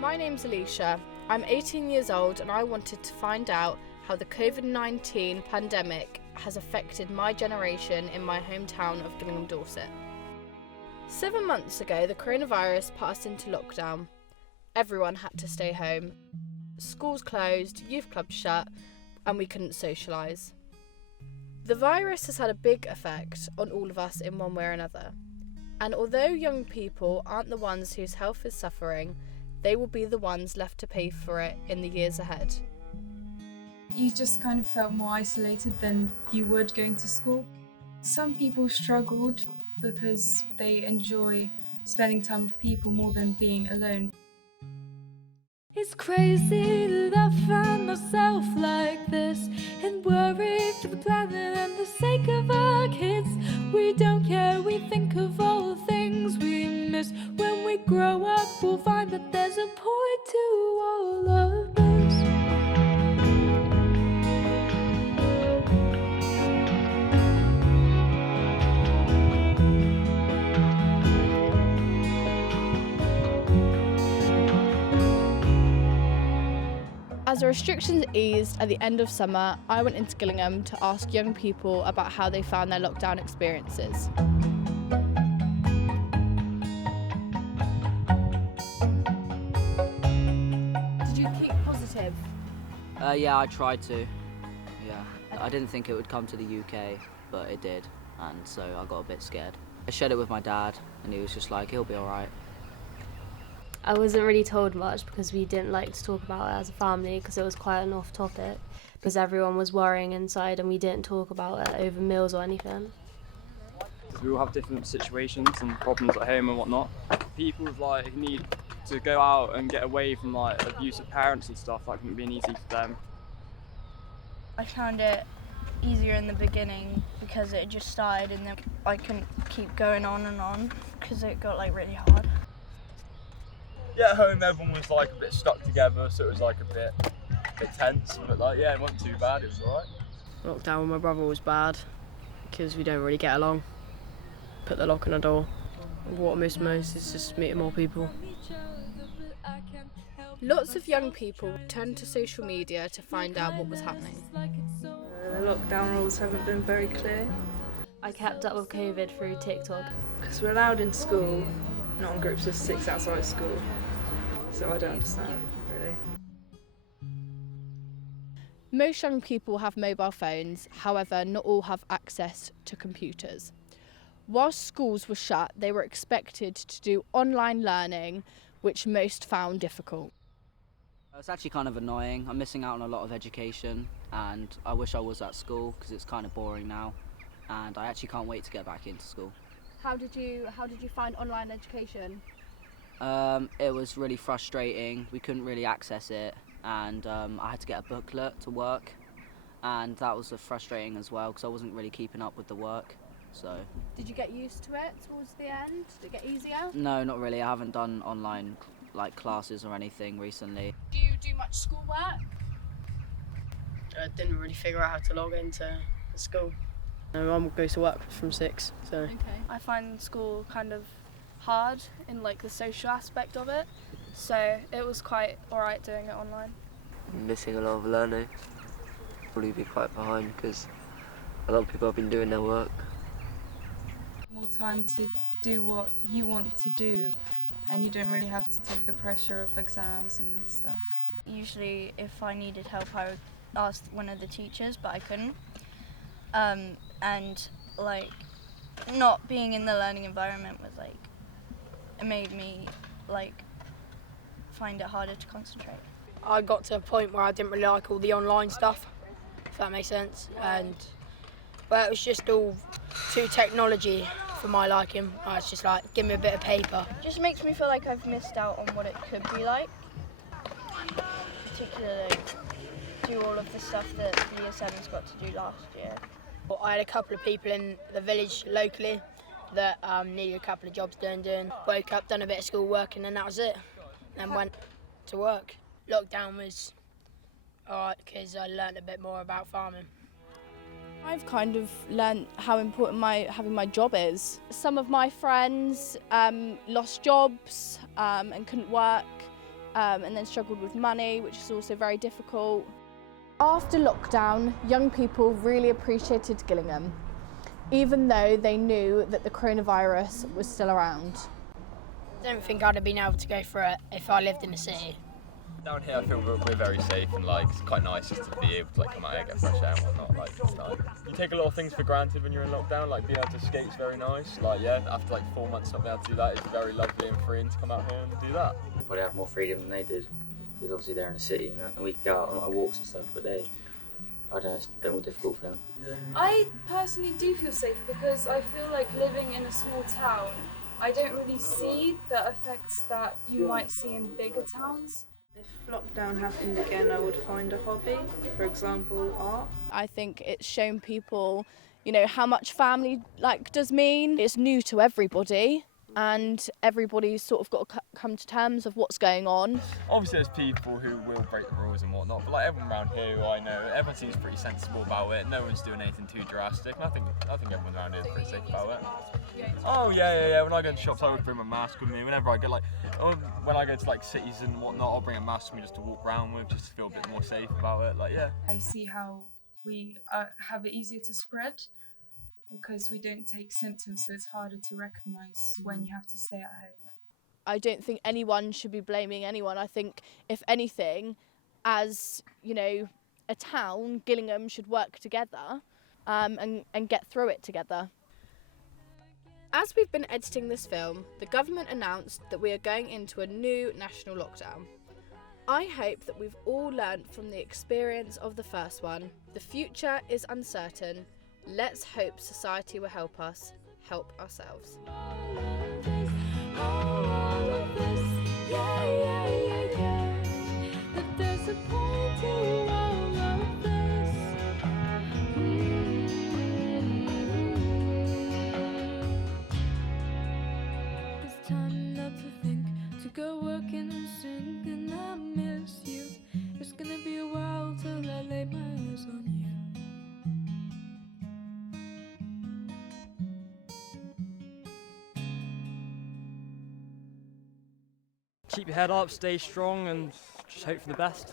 My name's Alisha. I'm 18 years old and I wanted to find out how the COVID-19 pandemic has affected my generation in my hometown of Gillingham, Dorset. 7 months ago, the coronavirus put us into lockdown. Everyone had to stay home. Schools closed, youth clubs shut, and we couldn't socialise. The virus has had a big effect on all of us in one way or another. And although young people aren't the ones whose health is suffering, they will be the ones left to pay for it in the years ahead. You just kind of felt more isolated than you would going to school. Some people struggled because they enjoy spending time with people more than being alone. It's crazy that I find myself like this, and worried for the planet and the sake of our kids. We don't care, we think of all the things we miss. When we grow up, we'll find that there's a point to all of this. As the restrictions eased at the end of summer, I went into Gillingham to ask young people about how they found their lockdown experiences. Did you keep positive? Yeah, I tried to. Yeah, I didn't think it would come to the UK, but it did, and so I got a bit scared. I shared it with my dad, and he was just like, he'll be all right. I wasn't really told much because we didn't like to talk about it as a family because it was quite an off topic, because everyone was worrying inside and we didn't talk about it over meals or anything. We all have different situations and problems at home and whatnot. People need to go out and get away from abusive parents and stuff, that wouldn't be easy for them. I found it easier in the beginning because it just started and then I couldn't keep going on because it got really hard. Yeah, at home everyone was a bit stuck together, so it was a bit tense, but it wasn't too bad, it was alright. Lockdown with my brother was bad because we don't really get along. Put the lock on the door. What I miss most is just meeting more people. Lots of young people turned to social media to find out what was happening. The lockdown rules haven't been very clear. I kept up with COVID through TikTok. Because we're allowed in school, not in groups of 6 outside school. So I don't understand, really. Most young people have mobile phones, however, not all have access to computers. Whilst schools were shut, they were expected to do online learning, which most found difficult. It's actually kind of annoying. I'm missing out on a lot of education, and I wish I was at school because it's kind of boring now, and I actually can't wait to get back into school. How did you find online education? It was really frustrating. We couldn't really access it, and I had to get a booklet to work, and that was frustrating as well because I wasn't really keeping up with the work. So. Did you get used to it towards the end? Did it get easier? No, not really. I haven't done online classes or anything recently. Do you do much schoolwork? I didn't really figure out how to log into the school. My mum goes to work from 6, so. Okay. I find school kind of hard in the social aspect of it, so it was quite alright doing it online. I'm missing a lot of learning. Probably be quite behind because a lot of people have been doing their work. More time to do what you want to do, and you don't really have to take the pressure of exams and stuff. Usually if I needed help I would ask one of the teachers, but I couldn't. And not being in the learning environment was it made me find it harder to concentrate. I got to a point where I didn't really like all the online stuff, if that makes sense. But it was just all too technology for my liking. I was just give me a bit of paper. Just makes me feel like I've missed out on what it could be like. Particularly do all of the stuff that the Year 7s got to do last year. Well, I had a couple of people in the village locally that needed a couple of jobs doing. Woke up, done a bit of school work, and then that was it. Then went to work. Lockdown was alright because I learnt a bit more about farming. I've kind of learnt how important having my job is. Some of my friends lost jobs and couldn't work, and then struggled with money, which is also very difficult. After lockdown, young people really appreciated Gillingham, even though they knew that the coronavirus was still around. I don't think I'd have been able to go through it if I lived in the city. Down here I feel we're very safe, and like it's quite nice just to be able to like come out here, get fresh air and whatnot. Like it's nice. You take a lot of things for granted when you're in lockdown, like being able to skate's very nice. Like yeah, after like 4 months not being able to do that, it's very lovely and freeing to come out here and do that. We probably have more freedom than they did, because obviously they're in the city and that, and we can go out on like walks and stuff, but I don't know, it's a bit more difficult for them. I personally do feel safe because I feel like living in a small town, I don't really see the effects that you might see in bigger towns. If lockdown happened again, I would find a hobby, for example, art. I think it's shown people, you know, how much family does mean. It's new to everybody, and everybody's sort of got to come to terms of what's going on. Obviously there's people who will break the rules and whatnot, but like everyone around here who I know, everyone seems pretty sensible about it. No one's doing anything too drastic, and I think everyone around here is pretty safe about it. Oh yeah. When I go to shops, I would bring my mask with me. Whenever I go when I go to like cities and whatnot, I'll bring a mask with me just to walk around with, just to feel a bit more safe about it. Like yeah. I see how we have it easier to spread because we don't take symptoms, so it's harder to recognise when you have to stay at home. I don't think anyone should be blaming anyone. I think, if anything, as you know, a town, Gillingham should work together and get through it together. As we've been editing this film, the government announced that we are going into a new national lockdown. I hope that we've all learnt from the experience of the first one. The future is uncertain. Let's hope society will help us help ourselves. It's time not to think, to go working and sing, and I miss you. It's gonna be a while till I lay my eyes on you. Keep your head up, stay strong, and just hope for the best.